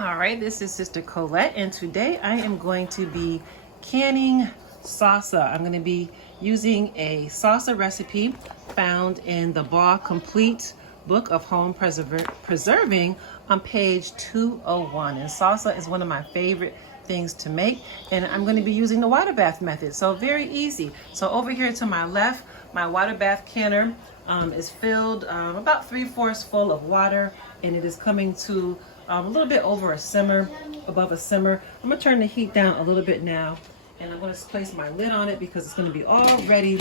All right, this is Sister Colette, and today I am going to be canning salsa. I'm going to be using a salsa recipe found in the Ball Complete Book of Home Preserving on page 201. And salsa is one of my favorite things to make, and I'm going to be using the water bath method, so very easy. So over here to my left, my water bath canner is filled about 3/4 full of water, and it is coming to a little bit over a simmer, above a simmer. I'm going to turn the heat down a little bit now, and I'm going to place my lid on it because it's going to be all ready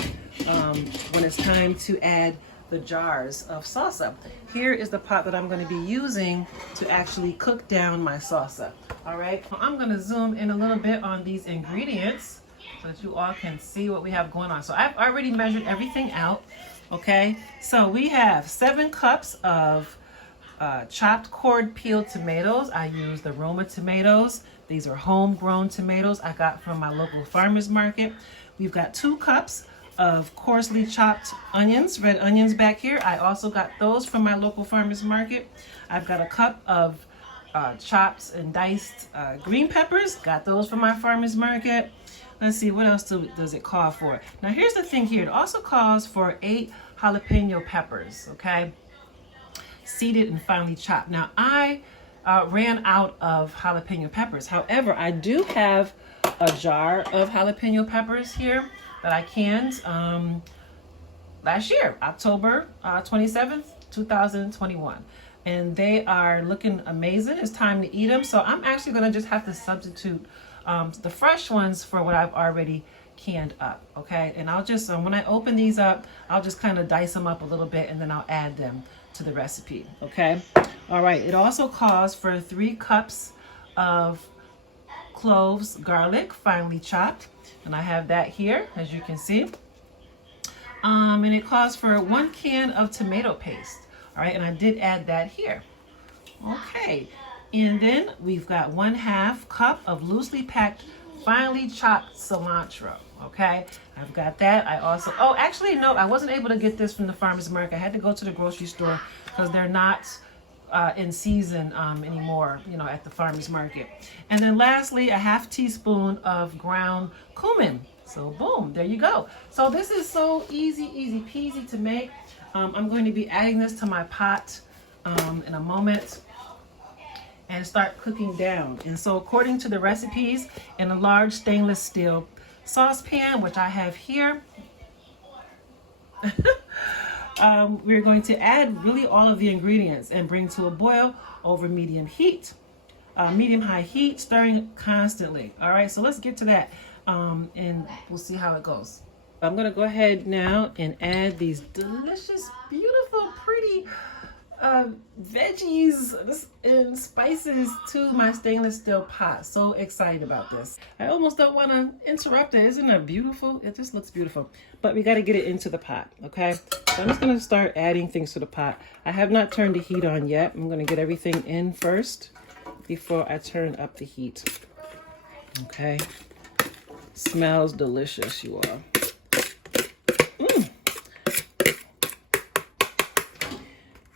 when it's time to add the jars of salsa. Here is the pot that I'm going to be using to actually cook down my salsa. All right, I'm going to zoom in a little bit on these ingredients so that you all can see what we have going on. So I've already measured everything out. Okay, so we have 7 cups of chopped cord peeled tomatoes. I use the Roma tomatoes. These are homegrown tomatoes I got from my local farmer's market. We've got 2 cups of coarsely chopped onions, red onions back here. I also got those from my local farmer's market. I've got a cup of chopped and diced green peppers. Got those from my farmer's market. Let's see, what else does it call for? Now here's the thing here. It also calls for 8 jalapeno peppers, okay? Seeded and finely chopped. Now I ran out of jalapeno peppers. However, I do have a jar of jalapeno peppers here that I canned last year, October 27th, 2021. And they are looking amazing. It's time to eat them. So I'm actually gonna just have to substitute the fresh ones for what I've already canned up, okay? And I'll just, when I open these up, I'll just kind of dice them up a little bit and then I'll add them to the recipe, okay? All right, it also calls for 3 cups of cloves garlic, finely chopped. And I have that here, as you can see. And it calls for 1 can of tomato paste. All right, and I did add that here. Okay, and then we've got 1/2 cup of loosely packed, finely chopped cilantro. Okay, I've got that. I also, oh, actually, no, I wasn't able to get this from the farmer's market. I had to go to the grocery store because they're not in season anymore, you know, at the farmer's market. And then lastly, a 1/2 teaspoon of ground cumin. So boom, there you go. So this is so easy peasy to make. I'm going to be adding this to my pot in a moment and start cooking down. And so according to the recipes, in a large stainless steel saucepan, which I have here, we're going to add really all of the ingredients and bring to a boil over medium heat, medium-high heat, stirring constantly. All right, so let's get to that and we'll see how it goes. I'm gonna go ahead now and add these delicious, beautiful, pretty veggies and spices to my stainless steel pot. So excited about this. I almost don't want to interrupt it. Isn't that beautiful? It just looks beautiful. But we got to get it into the pot, okay? So I'm just going to start adding things to the pot. I have not turned the heat on yet. I'm going to get everything in first before I turn up the heat. Okay. Smells delicious, you all.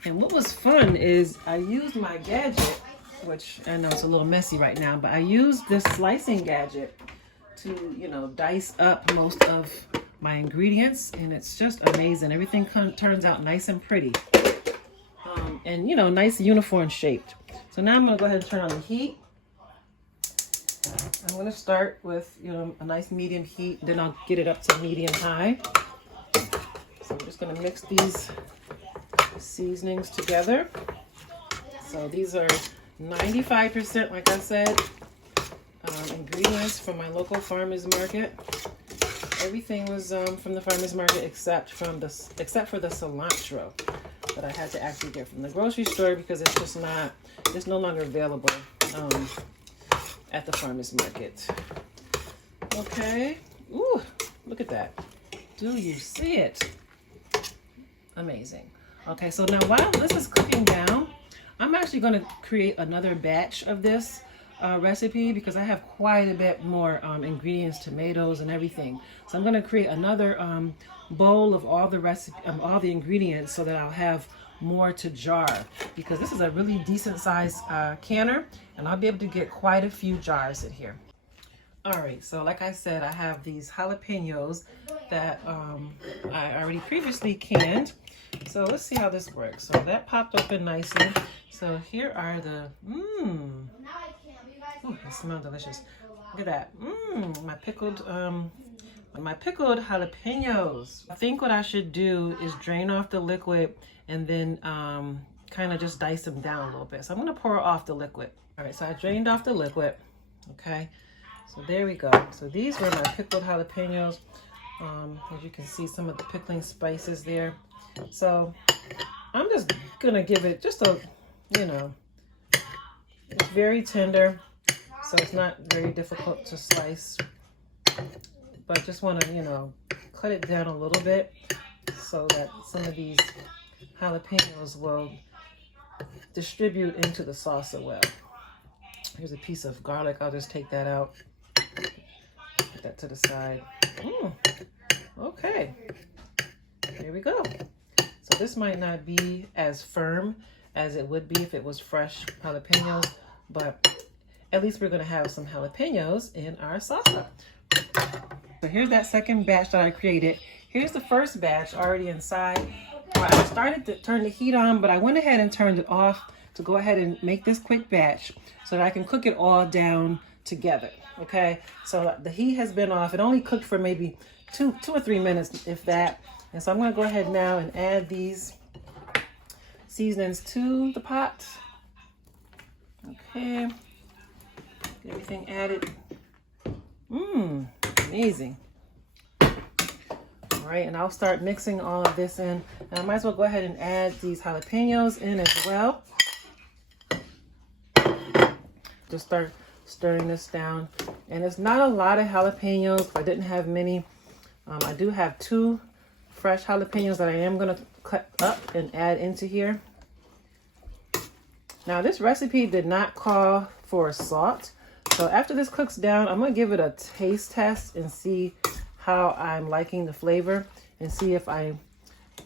And what was fun is I used my gadget, which I know it's a little messy right now, but I used this slicing gadget to, you know, dice up most of my ingredients, and it's just amazing. Everything turns out nice and pretty, and, you know, nice uniform shaped. So now I'm gonna go ahead and turn on the heat. I'm gonna start with, you know, a nice medium heat, then I'll get it up to medium high. So we're just gonna mix these seasonings together. So these are 95%, like I said, ingredients from my local farmer's market. Everything was from the farmer's market except for the cilantro that I had to actually get from the grocery store because it's no longer available at the farmer's market. Okay. Ooh, look at that. Do you see it? Amazing. Okay, so now while this is cooking down, I'm actually going to create another batch of this recipe because I have quite a bit more ingredients, tomatoes and everything. So I'm going to create another bowl of all the ingredients so that I'll have more to jar, because this is a really decent size canner, and I'll be able to get quite a few jars in here. All right, so like I said, I have these jalapenos that I already previously canned. So let's see how this works. So that popped open nicely. So here are the, ooh, they smell delicious. Look at that. My pickled jalapenos. I think what I should do is drain off the liquid and then kind of just dice them down a little bit. So I'm gonna pour off the liquid. All right, so I drained off the liquid, okay? So there we go. So these were my pickled jalapenos. As you can see, some of the pickling spices there. So I'm just gonna give it just a, you know, it's very tender, so it's not very difficult to slice. But just want to, you know, cut it down a little bit so that some of these jalapenos will distribute into the salsa well. Here's a piece of garlic. I'll just take that out. Put that to the side. Okay. There we go. So this might not be as firm as it would be if it was fresh jalapenos, but at least we're going to have some jalapenos in our salsa. So here's that second batch that I created. Here's the first batch already inside. I started to turn the heat on, but I went ahead and turned it off to go ahead and make this quick batch so that I can cook it all down together. Okay, so the heat has been off. It only cooked for maybe two or 3 minutes, if that. And so I'm going to go ahead now and add these seasonings to the pot. Okay, get everything added. Amazing. All right, and I'll start mixing all of this in. And I might as well go ahead and add these jalapenos in as well. Just start stirring this down. And it's not a lot of jalapenos. I didn't have many. I do have 2 fresh jalapenos that I am going to cut up and add into here. Now this recipe did not call for salt. So after this cooks down, I'm going to give it a taste test and see how I'm liking the flavor and see if I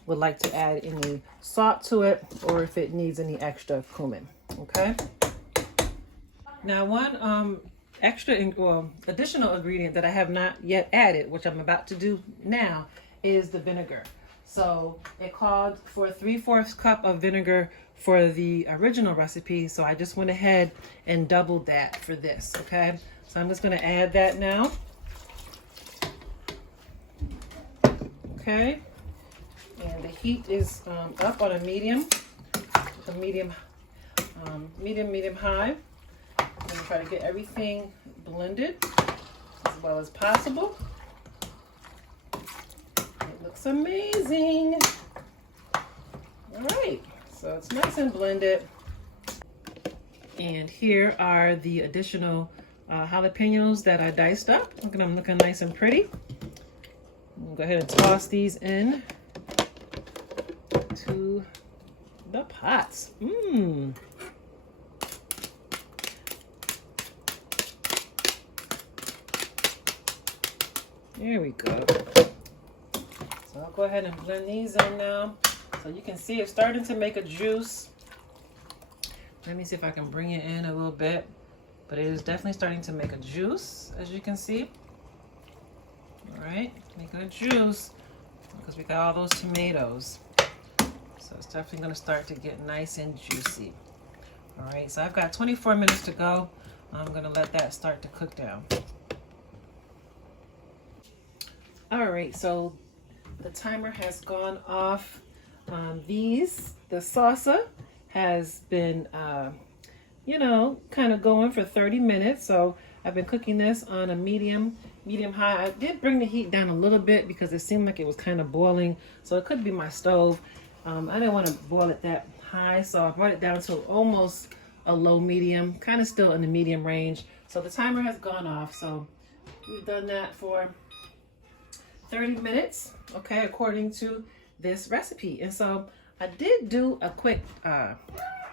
would like to add any salt to it or if it needs any extra cumin. Okay. Now one additional ingredient that I have not yet added, which I'm about to do now, is the vinegar. So it called for 3/4 cup of vinegar for the original recipe. So I just went ahead and doubled that for this. Okay. So I'm just going to add that now. Okay. And the heat is up on a medium high. I'm going to try to get everything blended as well as possible. It looks amazing. All right, so it's nice and blended. And here are the additional jalapenos that I diced up. Look at them looking nice and pretty. I'm going to go ahead and toss these in to the pots. There we go. So I'll go ahead and blend these in now. So you can see it's starting to make a juice. Let me see if I can bring it in a little bit. But it is definitely starting to make a juice, as you can see. All right, making a juice because we got all those tomatoes. So it's definitely going to start to get nice and juicy. All right, so I've got 24 minutes to go. I'm going to let that start to cook down. All right, so the timer has gone off. The salsa has been, kind of going for 30 minutes. So I've been cooking this on a medium high. I did bring the heat down a little bit because it seemed like it was kind of boiling. So it could be my stove. I didn't want to boil it that high, so I brought it down to almost a low medium, kind of still in the medium range. So the timer has gone off. So we've done that for 30 minutes, okay, according to this recipe. And so I did do a quick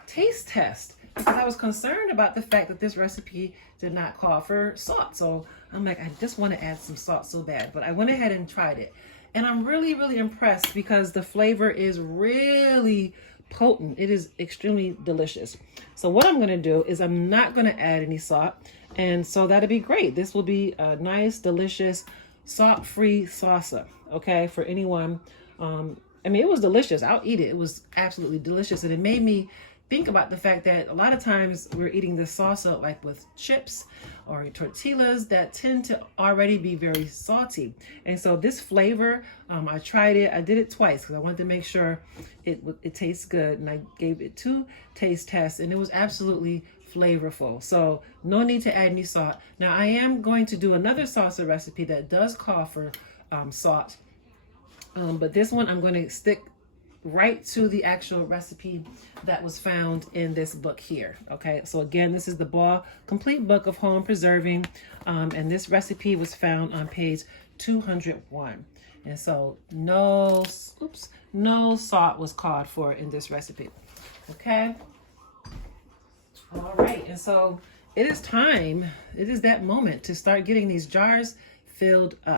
taste test because I was concerned about the fact that this recipe did not call for salt. So I'm like, I just want to add some salt so bad, but I went ahead and tried it. And I'm really, really impressed because the flavor is really potent. It is extremely delicious. So what I'm going to do is I'm not going to add any salt. And so that'll be great. This will be a nice, delicious, salt-free salsa, okay, for anyone. I mean, it was delicious. I'll eat it. It was absolutely delicious. And it made me think about the fact that a lot of times we're eating this salsa like with chips or tortillas that tend to already be very salty. And so this flavor, I tried it. I did it twice because I wanted to make sure it tastes good. And I gave it 2 taste tests and it was absolutely flavorful. So no need to add any salt. Now I am going to do another salsa recipe that does call for salt. But this one I'm going to stick right to the actual recipe that was found in this book here. Okay, so again, this is the Ball Complete Book of Home Preserving, and this recipe was found on page 201. And so no salt was called for in this recipe. Okay, all right, and so it is time. It is that moment to start getting these jars filled up.